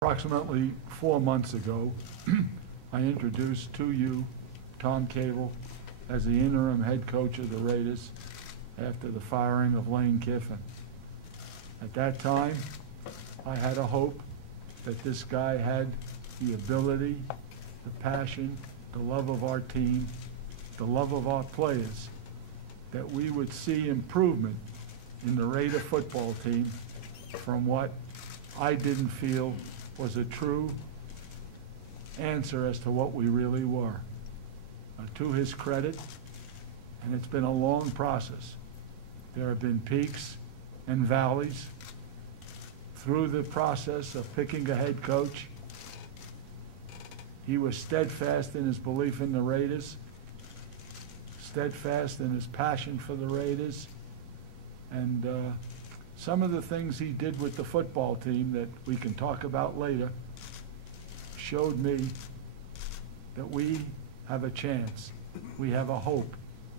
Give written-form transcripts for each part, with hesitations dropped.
Approximately 4 months ago, I introduced to you Tom Cable as the interim head coach of the Raiders after the firing of Lane Kiffin. At that time, I had a hope that this guy had the ability, the passion, the love of our team, the love of our players, that we would see improvement in the Raider football team from what I didn't feel was a true answer as to what we really were. To his credit, and it's been a long process, there have been peaks and valleys through the process of picking a head coach. He was steadfast in his belief in the Raiders, steadfast in his passion for the Raiders, and some of the things he did with the football team that we can talk about later showed me that we have a chance, we have a hope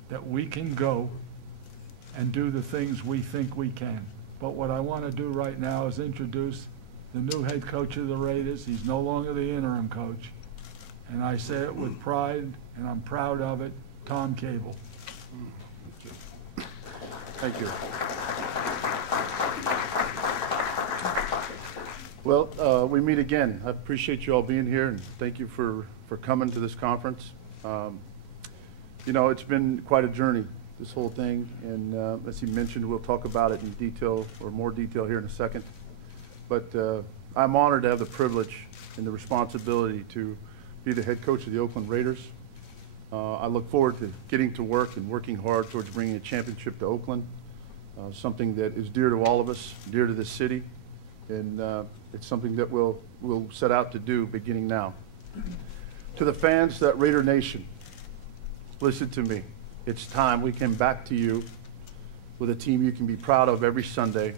that we can go and do the things we think we can. But what I want to do right now is introduce the new head coach of the Raiders. He's no longer the interim coach. And I say it with pride, and I'm proud of it, Tom Cable. Thank you. Well, we meet again. I appreciate you all being here, and thank you for coming to this conference. You know, it's been quite a journey, this whole thing, and as he mentioned, we'll talk about it in detail, or more detail here in a second. But I'm honored to have the privilege and the responsibility to be the head coach of the Oakland Raiders. I look forward to getting to work and working hard towards bringing a championship to Oakland, something that is dear to all of us, dear to this city, and it's something that we'll set out to do beginning now. To the fans, that Raider Nation, listen to me. It's time we came back to you with a team you can be proud of every Sunday,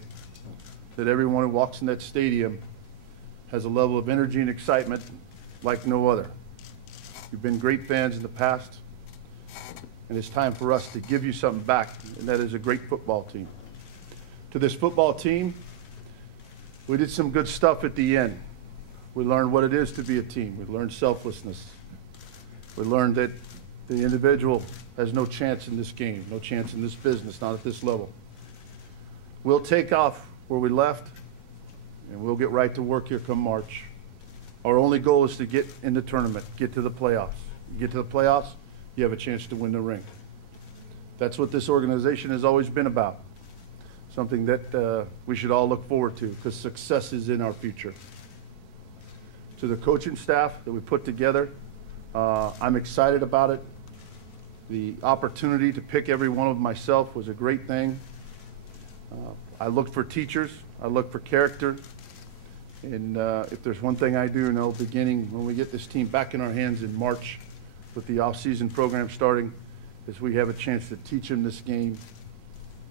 that everyone who walks in that stadium has a level of energy and excitement like no other. You've been great fans in the past, and it's time for us to give you something back, and that is a great football team. To this football team, we did some good stuff at the end. We learned what it is to be a team. We learned selflessness. We learned that the individual has no chance in this game, no chance in this business, not at this level. We'll take off where we left, and we'll get right to work here come March. Our only goal is to get in the tournament, get to the playoffs. You get to the playoffs, you have a chance to win the ring. That's what this organization has always been about, something that we should all look forward to, because success is in our future. To the coaching staff that we put together, I'm excited about it. The opportunity to pick every one of myself was a great thing. I looked for teachers, I looked for character, and if there's one thing I do in the beginning, when we get this team back in our hands in March with the off-season program starting, is we have a chance to teach them this game,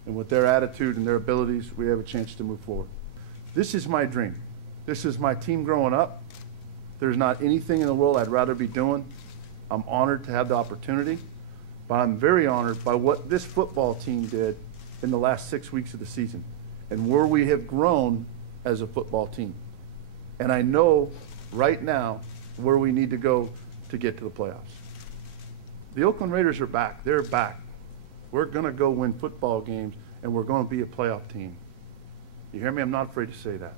and with their attitude and their abilities, we have a chance to move forward. This is my dream. This is my team growing up. There's not anything in the world I'd rather be doing. I'm honored to have the opportunity, but I'm very honored by what this football team did in the last 6 weeks of the season and where we have grown as a football team. And I know right now where we need to go to get to the playoffs. The Oakland Raiders are back. They're back. We're going to go win football games, and we're going to be a playoff team. You hear me? I'm not afraid to say that.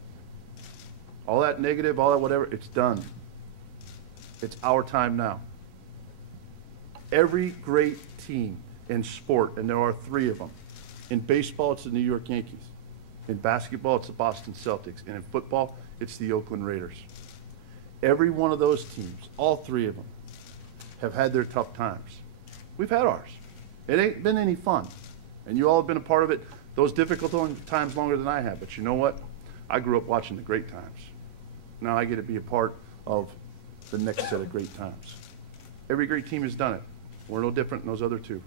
All that negative, all that whatever, it's done. It's our time now. Every great team in sport, and there are 3 of them. In baseball, it's the New York Yankees. In basketball, it's the Boston Celtics. And in football, it's the Oakland Raiders. Every one of those teams, all 3 of them, have had their tough times. We've had ours. It ain't been any fun. And you all have been a part of it, those difficult times longer than I have. But you know what? I grew up watching the great times. Now I get to be a part of the next set of great times. Every great team has done it. We're no different than those other 2.